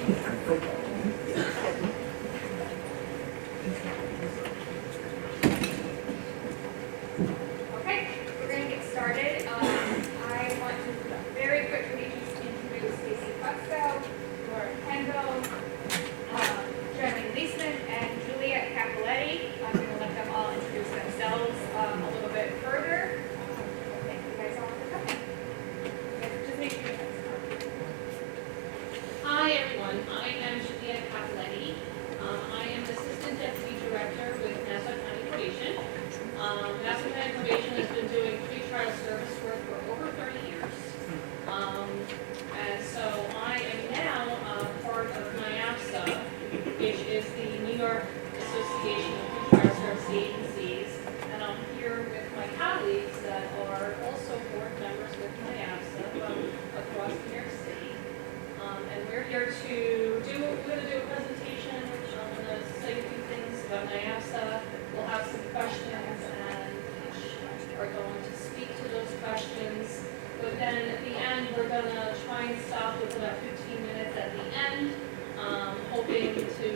Okay, we're going to get started. I want to very quickly just introduce Stacey Fusco, Laura Kendall, Jeremy Leisman, and Juliet Capoletti. I'm going to let them all introduce themselves a little bit further. Thank you guys all for coming. Just make sure you guys come. Hi everyone, I am Juliet Capoletti. I am Assistant Deputy Director with Nassau County Probation. Nassau County Probation has been doing pretrial service work for over 30 years. And so I am now part of NIAPSA, which is the New York Association of Pretrial Service Agencies. And I'm here with my colleagues that are also board members with NIAPSA from across New York City. And we're here to we're going to do a presentation, which I'm going to say a few things about NIAPSA. We'll have some questions, and each are going to speak to those questions. But then at the end, we're going to try and stop with about 15 minutes at the end, hoping to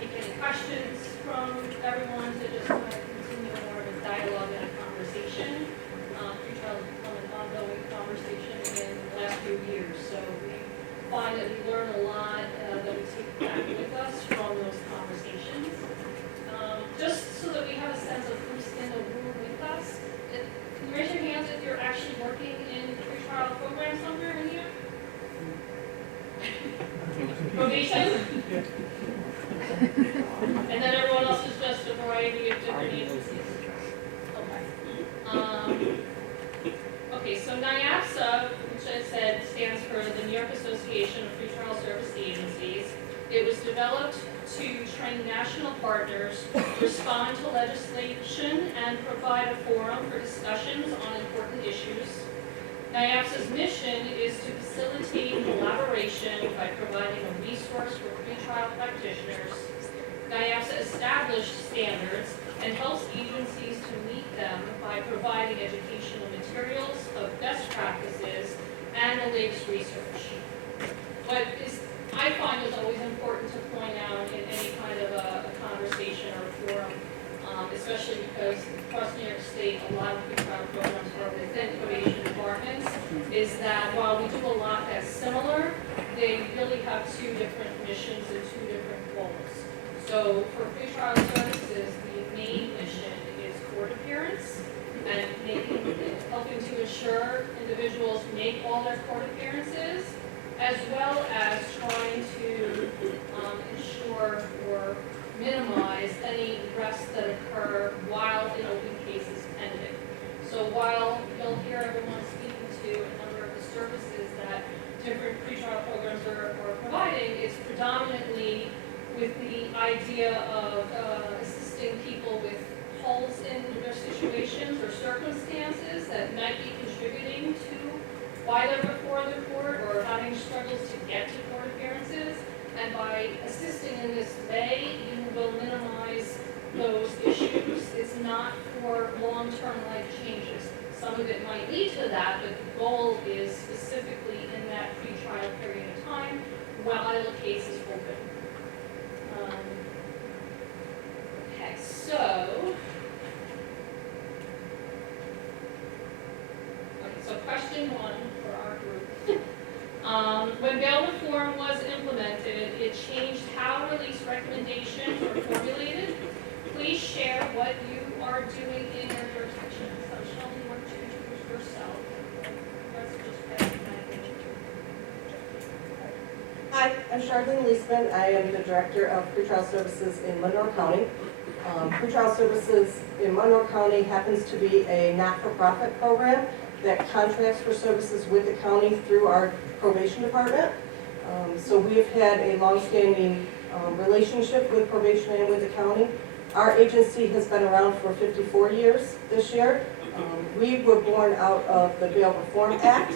take any questions from everyone to just kind of continue more of a dialogue and a conversation. Pretrial has become an ongoing conversation in the last few years, so we find that we learn a lot that we take back with us from those conversations. Just so that we have a sense of who's in the room with us, can you raise your hands if you're actually working in the pretrial program somewhere in here? Probation? And then everyone else is just a variety of different agencies? Okay. Okay, so NIAPSA, which I said stands for the New York Association of Pretrial Service Agencies. It was developed to train national partners, respond to legislation, and provide a forum for discussions on important issues. NIAPSA's mission is to facilitate collaboration by providing a resource for pretrial practitioners. NIAPSA established standards and helps agencies to meet them by providing educational materials of best practices and the latest research. What I find is always important to point out in any kind of a conversation or forum, especially because across New York State, a lot of pretrial programs are within probation departments, is that while we do a lot that's similar, they really have two different missions and two different goals. So for pretrial services, the main mission is court appearance and helping to ensure individuals make all their court appearances, as well as trying to ensure or minimize any arrests that occur while an open case is pending. So while you'll hear everyone speaking to a number of the services that different pretrial programs are providing, it's predominantly with the idea of assisting people with holes in their situations or circumstances that might be contributing to why they're before the court or having struggles to get to court appearances. And by assisting in this way, you will minimize those issues. It's not for long-term life changes. Some of it might lead to that, but the goal is specifically in that pre-trial period of time while the case is open. Okay, so question one for our group. When bail reform was implemented, it changed how release recommendations were formulated. Please share what you are doing in your jurisdiction. So Sheldon, why don't you introduce yourself? Let's just pass the mic. Hi, I'm Charlene Leisman. I am the Director of Pretrial Services in Monroe County. Pretrial Services in Monroe County happens to be a not-for-profit program that contracts for services with the county through our probation department. So we have had a long-standing relationship with probation and with the county. Our agency has been around for 54 years this year. We were born out of the Bail Reform Act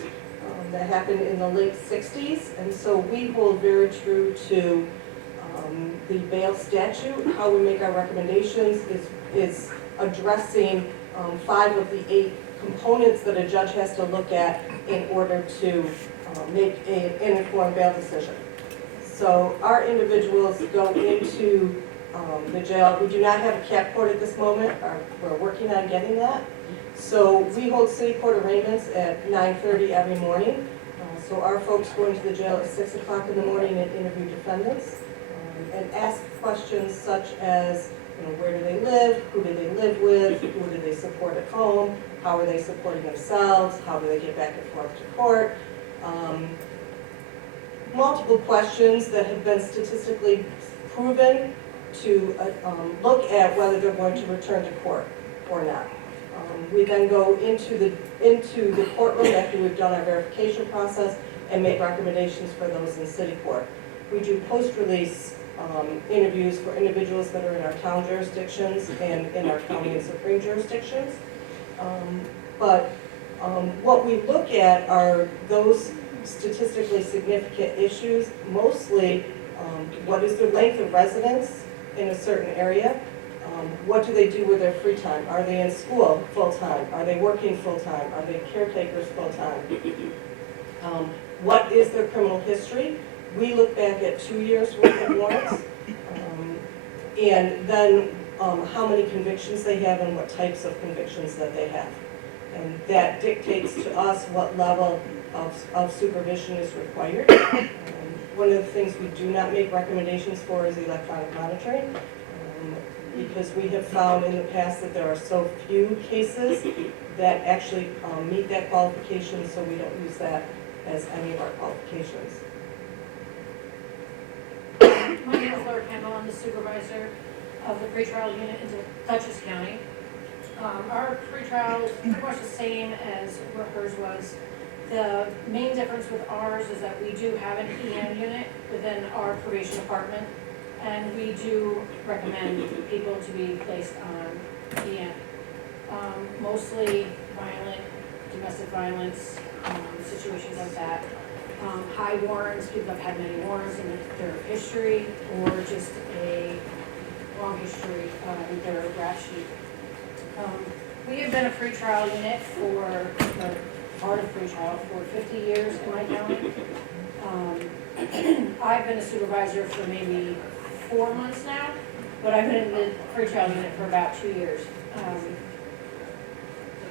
that happened in the late 60s, and so we hold very true to the bail statute. How we make our recommendations is addressing 5 of the 8 components that a judge has to look at in order to make an informed bail decision. So our individuals go into the jail. We do not have a cap court at this moment. We're working on getting that. So we hold city court arraignments at 9:30 every morning. So our folks go into the jail at 6 o'clock in the morning and interview defendants and ask questions such as, where do they live, who do they live with, who do they support at home, how are they supporting themselves, how do they get back and forth to court. Multiple questions that have been statistically proven to look at whether they're going to return to court or not. We then go into the courtroom after we've done our verification process and make recommendations for those in city court. We do post-release interviews for individuals that are in our town jurisdictions and in our county and supreme jurisdictions. What we look at are those statistically significant issues, mostly what is their length of residence in a certain area, what do they do with their free time, are they in school full-time, are they working full-time, are they caretakers full-time, what is their criminal history. We look back at 2 years worth of warrants, and then how many convictions they have and what types of convictions that they have. And that dictates to us what level of supervision is required. One of the things we do not make recommendations for is electronic monitoring, because we have found in the past that there are so few cases that actually meet that qualification, so we don't use that as any of our qualifications. My name is Laura Kendall. I'm the supervisor of the pretrial unit in Dutchess County. Our pretrial is pretty much the same as what hers was. The main difference with ours is that we do have an EM unit within our probation department, and we do recommend people to be placed on EM. Mostly violent, domestic violence, situations like that. High warrants, people have had many warrants in their history, or just a long history in their rap sheet. We have been a pretrial unit or part of pretrial for 50 years in my county. I've been a supervisor for maybe 4 months now, but I've been in the pretrial unit for about 2 years.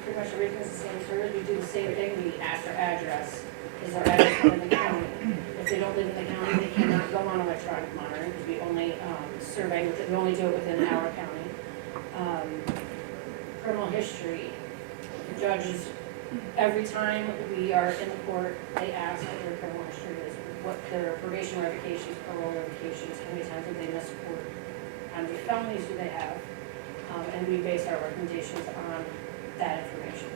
Pretty much everything's the same as hers. We do the same thing. We ask their address. Is our address in the county? If they don't live in the county, they cannot go on electronic monitoring because we only we only do it within our county. Criminal history. The judges, every time we are in the court, they ask what their criminal history is, what their probation revocations, parole revocations, how many times have they missed court, how many felonies do they have, and we base our recommendations on that information.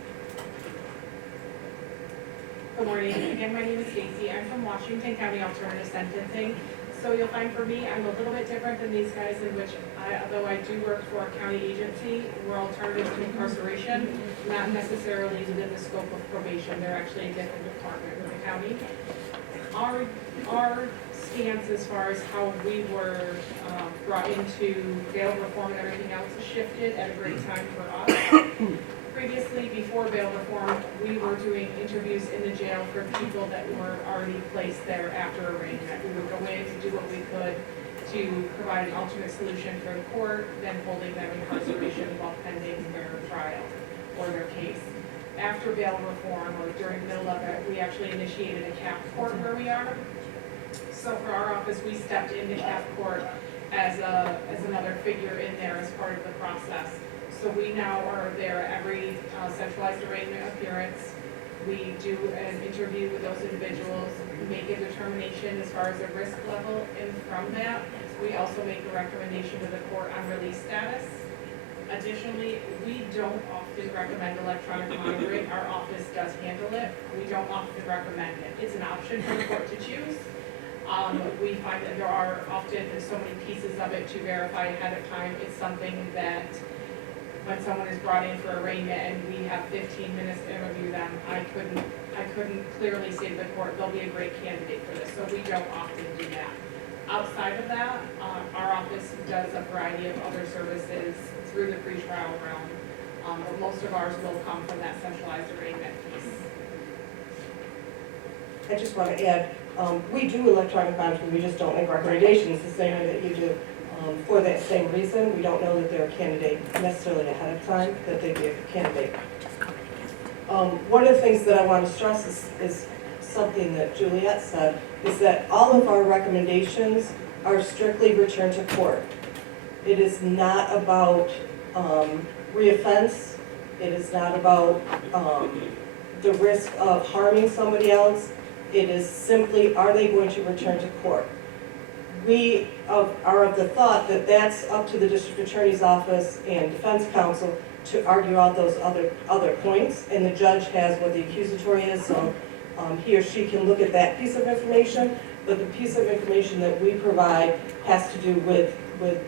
Good morning. Again, my name is Stacy. I'm from Washington County Alternative Sentencing. So you'll find for me, I'm a little bit different than these guys in which, although I do work for a county agency, we're alternatives to incarceration, not necessarily within the scope of probation. They're actually a different department with the county. Our stance as far as how we were brought into bail reform and everything else has shifted at a great time for us. Previously, before bail reform, we were doing interviews in the jail for people that were already placed there after arraignment. We would go in to do what we could to provide an alternate solution for the court, then holding them in incarceration while pending their trial or their case. After bail reform, or during the middle of it, we actually initiated a cap court where we are. So for our office, we stepped into cap court as another figure in there as part of the process. So we now are there every centralized arraignment appearance. We do an interview with those individuals, make a determination as far as their risk level, and from that, we also make a recommendation to the court on release status. Additionally, we don't often recommend electronic monitoring. Our office does handle it. We don't often recommend it. It's an option for the court to choose. We find that there are often so many pieces of it to verify ahead of time. It's something that when someone is brought in for arraignment and we have 15 minutes to interview them, I couldn't clearly say to the court, they'll be a great candidate for this, so we don't often do that. Outside of that, our office does a variety of other services through the pretrial realm, but most of ours will come from that centralized arraignment piece. I just want to add, we do electronic monitoring, we just don't make recommendations the same way that you do. For that same reason, we don't know that they're a candidate necessarily ahead of time, that they'd be a candidate. One of the things that I want to stress is something that Juliet said, is that all of our recommendations are strictly return to court. It is not about reoffense. It is not about the risk of harming somebody else. It is simply, are they going to return to court? We are of the thought that that's up to the district attorney's office and defense counsel to argue out those other points, and the judge has what the accusatory is, so he or she can look at that piece of information, but the piece of information that we provide has to do with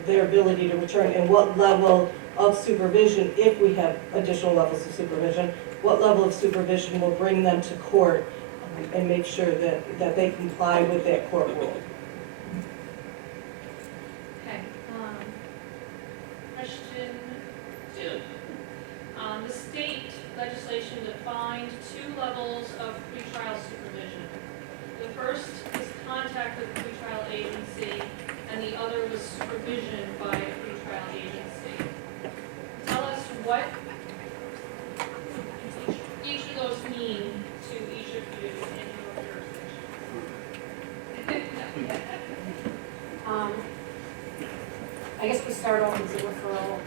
their ability to return and what level of supervision, if we have additional levels of supervision, what level of supervision will bring them to court and make sure that they comply with that court rule. Okay, question 2. The state legislation defined 2 levels of pretrial supervision. The first is contact with the pretrial agency, and the other was supervision by a pretrial agency. Tell us what each of those mean to each of you in your jurisdiction. I guess we start off with the referral.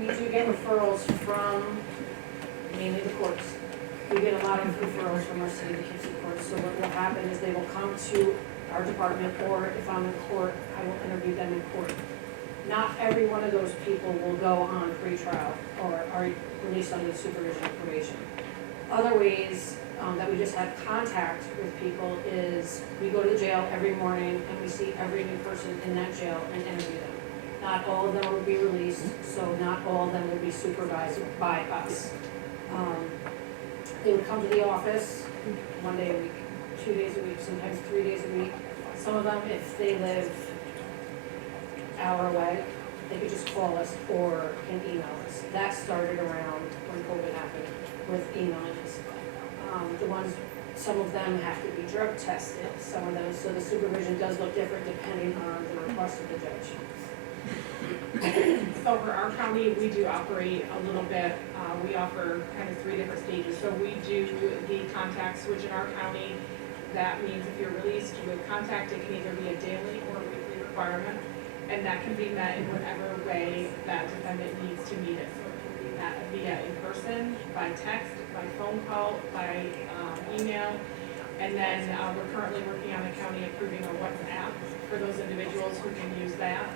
We do get referrals from mainly the courts. We get a lot of referrals from our city Poughkeepsie courts. So what will happen is they will come to our department, or if I'm in court, I will interview them in court. Not every one of those people will go on pretrial or are released under the supervision of probation. Other ways that we just have contact with people is we go to the jail every morning and we see every new person in that jail and interview them. Not all of them will be released, so not all of them will be supervised by us. They would come to the office 1 day a week, 2 days a week, sometimes 3 days a week. Some of them, if they live an hour away, they could just call us or can email us. That started around when COVID happened with emailing us. Some of them have to be drug tested, some of them, so the supervision does look different depending on the request of the judge. So for our county, we do operate a little bit, we offer kind of 3 different stages. So we do the contacts, which in our county, that means if you're released with contact, it can either be a daily or a weekly requirement, and that can be met in whatever way that defendant needs to meet it. So it can be met via in person, by text, by phone call, by email, and then we're currently working on the county approving a WhatsApp for those individuals who can use that.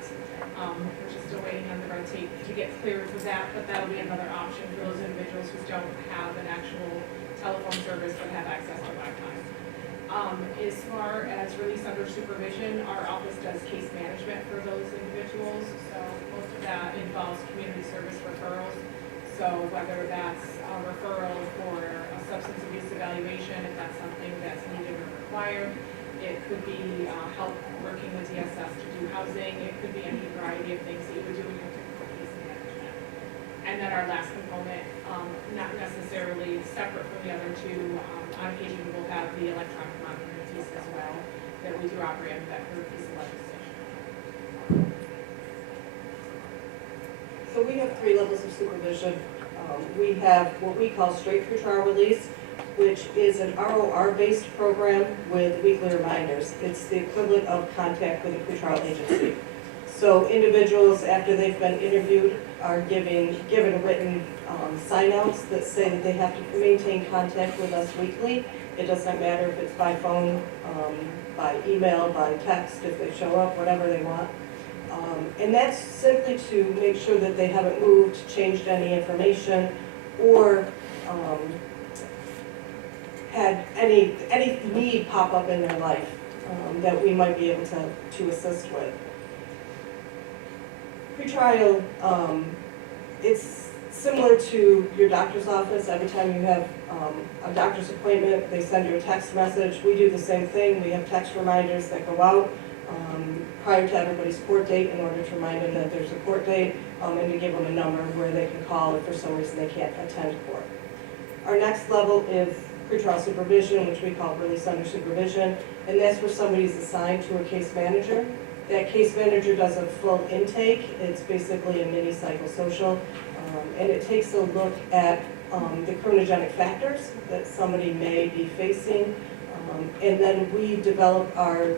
We're just still waiting on the red tape to get cleared with that, but that'll be another option for those individuals who don't have an actual telephone service but have access to Wi-Fi. As far as release under supervision, our office does case management for those individuals, so most of that involves community service referrals. So whether that's a referral for a substance abuse evaluation, if that's something that's needed or required, it could be help working with DSS to do housing, it could be any variety of things that you would do in your typical case management. And then our last component, not necessarily separate from the other 2, on occasion we will have the electronic monitoring piece as well, that we do operate under that 3rd piece of legislation. So we have 3 levels of supervision. We have what we call straight pretrial release, which is an ROR-based program with weekly reminders. It's the equivalent of contact with a pretrial agency. So individuals, after they've been interviewed, are given written sign-outs that say that they have to maintain contact with us weekly. It doesn't matter if it's by phone, by email, by text, if they show up, whatever they want. And that's simply to make sure that they haven't moved, changed any information, or had any need pop up in their life that we might be able to assist with. Pretrial, it's similar to your doctor's office. Every time you have a doctor's appointment, they send you a text message. We do the same thing. We have text reminders that go out prior to everybody's court date in order to remind them that there's a court date and to give them a number where they can call if for some reason they can't attend court. Our next level is pretrial supervision, which we call release under supervision, and that's where somebody's assigned to a case manager. That case manager does a full intake. It's basically a mini psychosocial, and it takes a look at the criminogenic factors that somebody may be facing, and then we develop our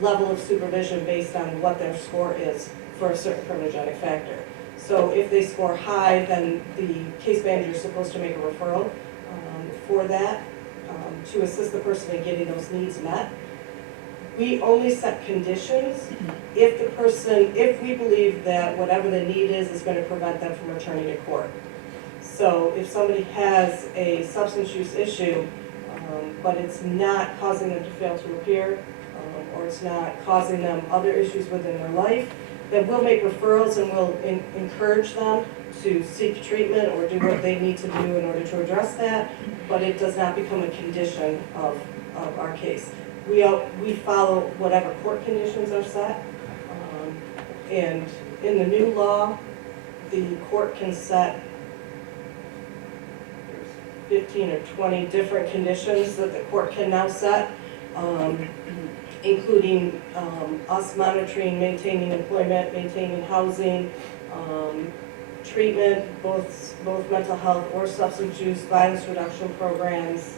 level of supervision based on what their score is for a certain criminogenic factor. So if they score high, then the case manager is supposed to make a referral for that to assist the person in getting those needs met. We only set conditions if we believe that whatever the need is going to prevent them from returning to court. So if somebody has a substance use issue, but it's not causing them to fail to appear, or it's not causing them other issues within their life, then we'll make referrals and we'll encourage them to seek treatment or do what they need to do in order to address that, but it does not become a condition of our case. We follow whatever court conditions are set, and in the new law, the court can set 15 or 20 different conditions that the court can now set, including us monitoring, maintaining employment, maintaining housing, treatment, both mental health or substance use, violence reduction programs,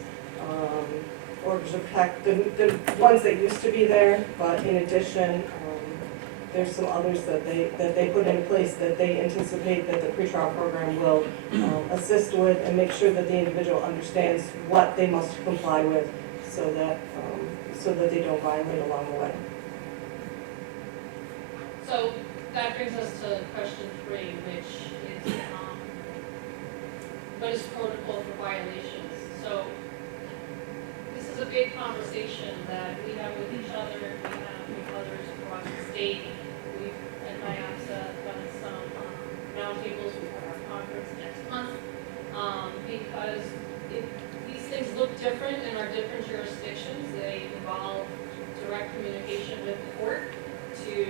orders of protect, the ones that used to be there, but in addition, there's some others that they put in place that they anticipate that the pretrial program will assist with and make sure that the individual understands what they must comply with so that they don't violate along the way. So that brings us to question 3, which is, what is protocol for violations? So this is a big conversation that we have with each other, we have with others across the state. We've, at NIAPSA, done some roundtables, we've got our conference next month, because these things look different in our different jurisdictions. They involve direct communication with the court to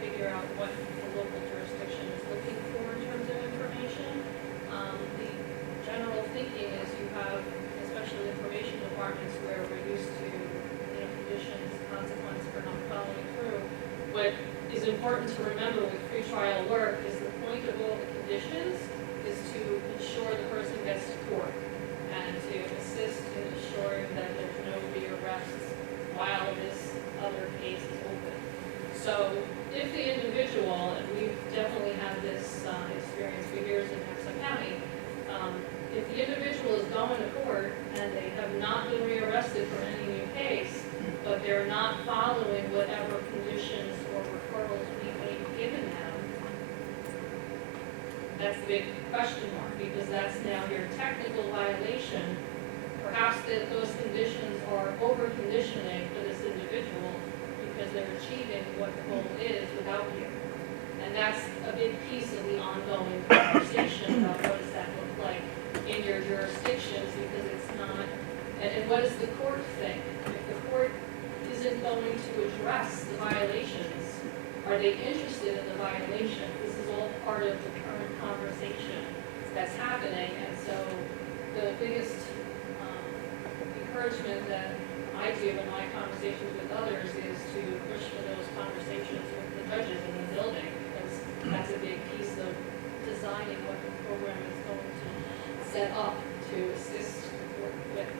figure out what the local jurisdiction is looking for in terms of information. The general thinking is you have, especially information departments where we're used to, conditions, consequence for not following through. What is important to remember with pretrial work is the point of all the conditions is to ensure the person gets to court and to assist in ensuring that there's no rearrests while this other case is open. So if the individual, and we've definitely had this experience for years in Hudson County, if the individual is going to court and they have not been rearrested for any new case, but they're not following whatever conditions or referrals we may be giving them, that's the big question mark, because that's now your technical violation. Perhaps that those conditions are over-conditioning for this individual because they're achieving what the goal is without you. And that's a big piece of the ongoing conversation about what does that look like in your jurisdictions, because it's not, and what does the court think? If the court isn't going to address the violations, are they interested in the violation? This is all part of the current conversation that's happening, and so the biggest encouragement that I do in my conversations with others is to push for those conversations with the judges in the building, because that's a big piece of designing what the program is going to set up to assist the court with.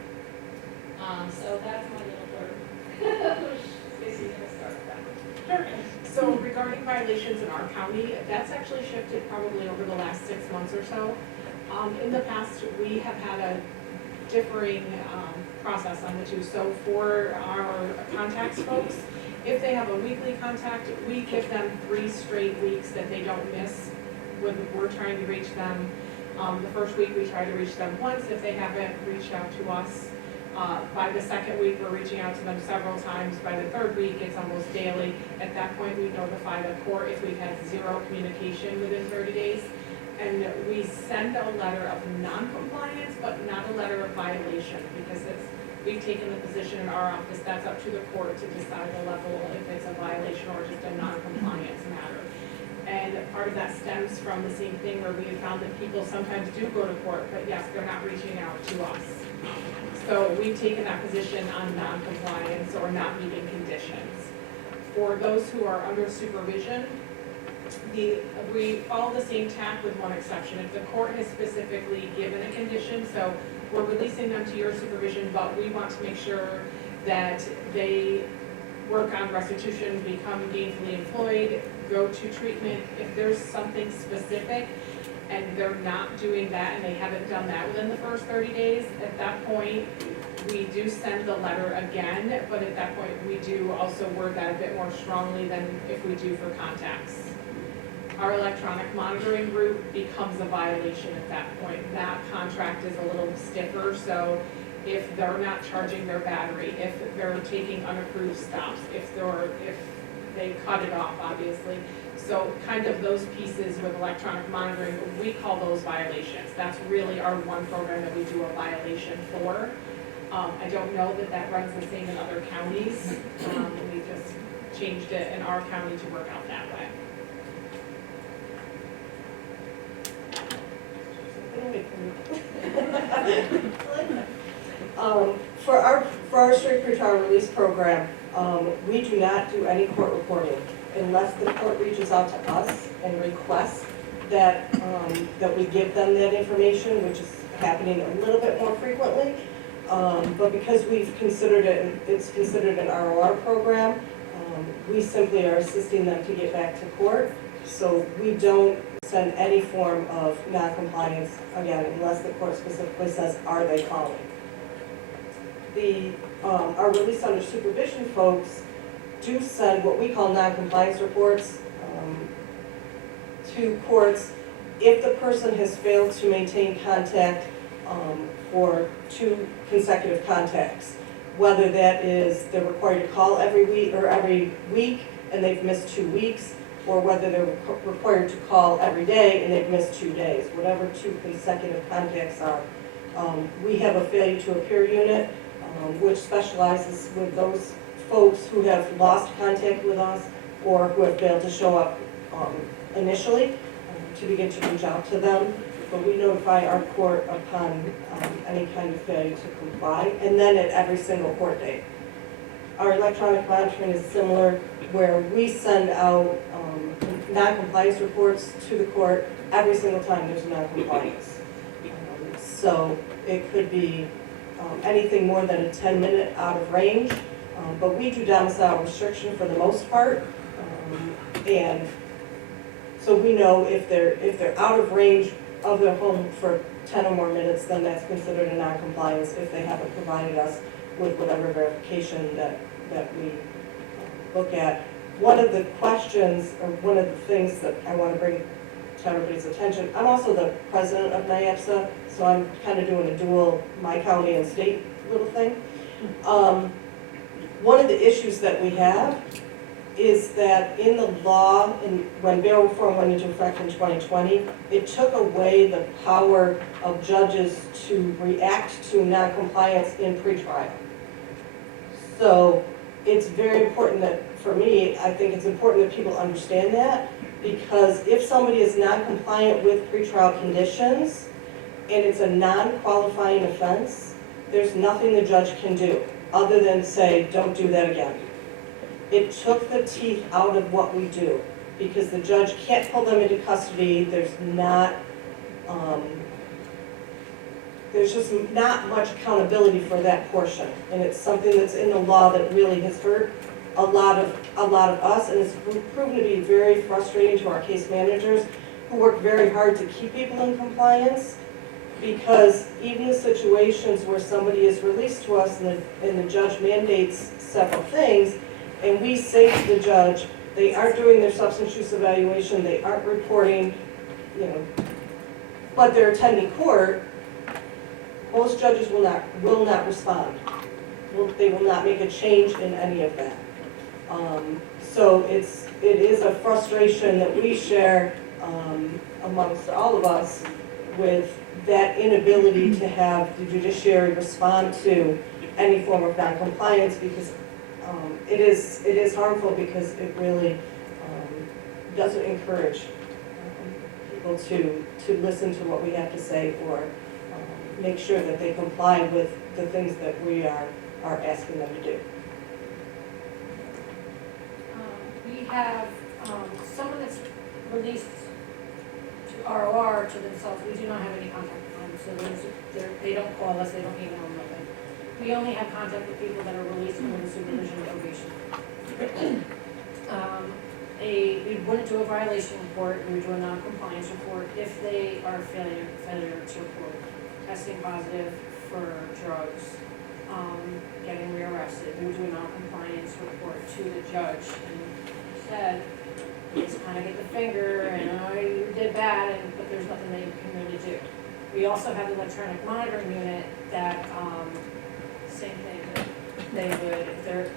So that's my little blurb. Stacey's gonna start with that. Sure. So regarding violations in our county, that's actually shifted probably over the last 6 months or so. In the past, we have had a differing process on the two. So for our contacts folks, if they have a weekly contact, we give them 3 straight weeks that they don't miss when we're trying to reach them. The first week, we try to reach them once if they haven't reached out to us. By the second week, we're reaching out to them several times. By the third week, it's almost daily. At that point, we notify the court if we've had 0 communication within 30 days. And we send a letter of non-compliance, but not a letter of violation, because we've taken the position in our office, that's up to the court to decide the level, if it's a violation or just a non-compliance matter. And part of that stems from the same thing where we have found that people sometimes do go to court, but yes, they're not reaching out to us. So we've taken that position on non-compliance or not meeting conditions. For those who are under supervision, we follow the same tack with one exception. If the court has specifically given a condition, so we're releasing them to your supervision, but we want to make sure that they work on restitution, become gainfully employed, go to treatment. If there's something specific and they're not doing that and they haven't done that within the first 30 days, at that point, we do send the letter again, but at that point, we do also word that a bit more strongly than if we do for contacts. Our electronic monitoring route becomes a violation at that point. That contract is a little stiffer, so if they're not charging their battery, if they're taking unapproved stops, if they cut it off, obviously. So kind of those pieces with electronic monitoring, we call those violations. That's really our one program that we do a violation for. I don't know that that runs the same in other counties. We just changed it in our county to work out that way. For our straight pretrial release program, we do not do any court reporting unless the court reaches out to us and requests that that we give them that information, which is happening a little bit more frequently. But because we've considered it, it's considered an ROR program, we simply are assisting them to get back to court. So we don't send any form of non-compliance, again, unless the court specifically says, are they calling? Our release under supervision folks do send what we call non-compliance reports to courts if the person has failed to maintain contact for 2 consecutive contacts, whether that is they're required to call every week and they've missed 2 weeks, or whether they're required to call every day and they've missed 2 days, whatever 2 consecutive contacts are. We have a failure to appear unit, which specializes with those folks who have lost contact with us or who have failed to show up initially to begin to reach out to them. But we notify our court upon any kind of failure to comply, and then at every single court date. Our electronic monitoring is similar, where we send out non-compliance reports to the court every single time there's a non-compliance. So it could be anything more than a 10-minute out of range, but we do domicile restriction for the most part, and so we know if they're out of range of their home for 10 or more minutes, then that's considered a non-compliance if they haven't provided us with whatever verification that we look at. One of the questions, or one of the things that I want to bring to everybody's attention, I'm also the president of NIAPSA, so I'm kind of doing a dual my county and state little thing. One of the issues that we have is that in the law, when bail reform went into effect in 2020, it took away the power of judges to react to noncompliance in pretrial. So it's very important that, for me, I think it's important that people understand that, because if somebody is non-compliant with pretrial conditions and it's a non-qualifying offense, there's nothing the judge can do other than say, don't do that again. It took the teeth out of what we do, because the judge can't pull them into custody. There's just not much accountability for that portion, and it's something that's in the law that really has hurt a lot of us, and it's proven to be very frustrating to our case managers, who work very hard to keep people in compliance, because even the situations where somebody is released to us and the judge mandates several things, and we say to the judge, they aren't doing their substance use evaluation, they aren't reporting, but they're attending court, most judges will not respond. They will not make a change in any of that. So it is a frustration that we share amongst all of us, with that inability to have the judiciary respond to any form of noncompliance, because it is harmful, because it really doesn't encourage people to listen to what we have to say, or make sure that they comply with the things that we are asking them to do. We have, someone that's released to ROR to themselves, we do not have any contact with them, so they don't call us, they don't email them, nothing. We only have contact with people that are released under the supervision of probation. We wouldn't do a violation report, we would do a non-compliance report if they are failure to report testing positive for drugs, getting rearrested. We would do a non-compliance report to the judge, and said, just kind of get the finger, and you did bad, but there's nothing that you can really do. We also have the electronic monitoring unit that, same thing, they would, if they're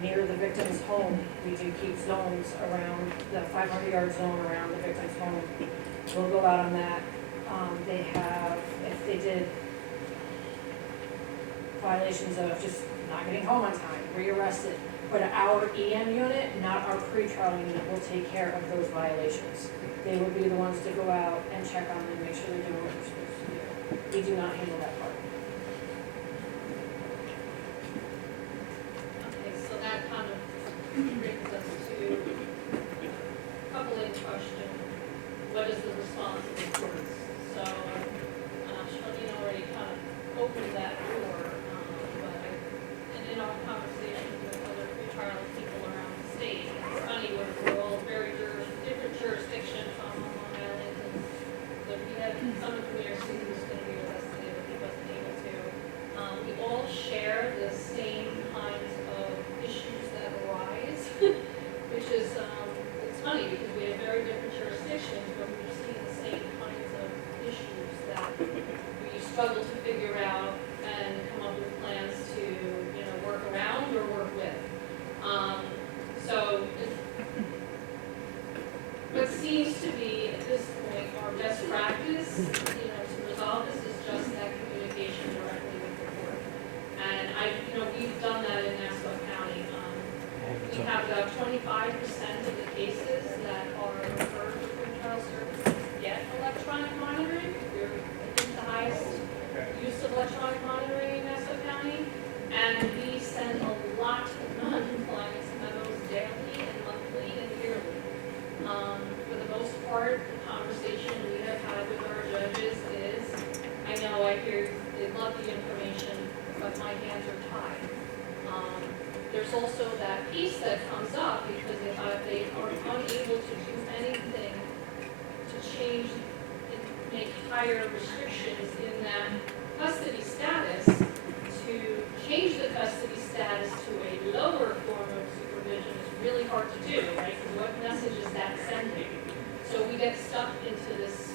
near the victim's home, we do keep zones around, the 500-yard zone around the victim's home. We'll go out on that. They have, if they did violations of just not getting home on time, rearrested, but our EM unit, not our pretrial unit, will take care of those violations. They would be the ones to go out and check on them, make sure they're doing what they're supposed to do. We do not handle that part. Okay, so that kind of brings us to a couple of questions. What is the response of the courts? So, Charlene already kind of opened that door, and in our conversations with other pretrial people around the state, it's funny, we're all very different jurisdictions on Long Island, and so we had someone from New York City who's going to be with us today, but he wasn't able to. We all share the same kinds of issues that arise, which is, it's funny because we have very different jurisdictions, but we're seeing the same kinds of issues that we struggle to figure out and come up with plans to, work around or work with. What seems to be at this point our best practice, to resolve this is just that communication directly with the court. And we've done that in Nassau County. We have about 25% of the cases that are referred to pretrial services get electronic monitoring. We're, I think, the highest use of electronic monitoring in Nassau County. And we send a lot of non-compliance memos daily and monthly and yearly. For the most part, the conversation we have had with our judges is, I know I hear they love the information, but my hands are tied. There's also that piece that comes up because if they are unable to do anything to change, make higher restrictions in that custody status, to change the custody status to a lower form of supervision is really hard to do, right? Because what message is that sending? So we get stuck into this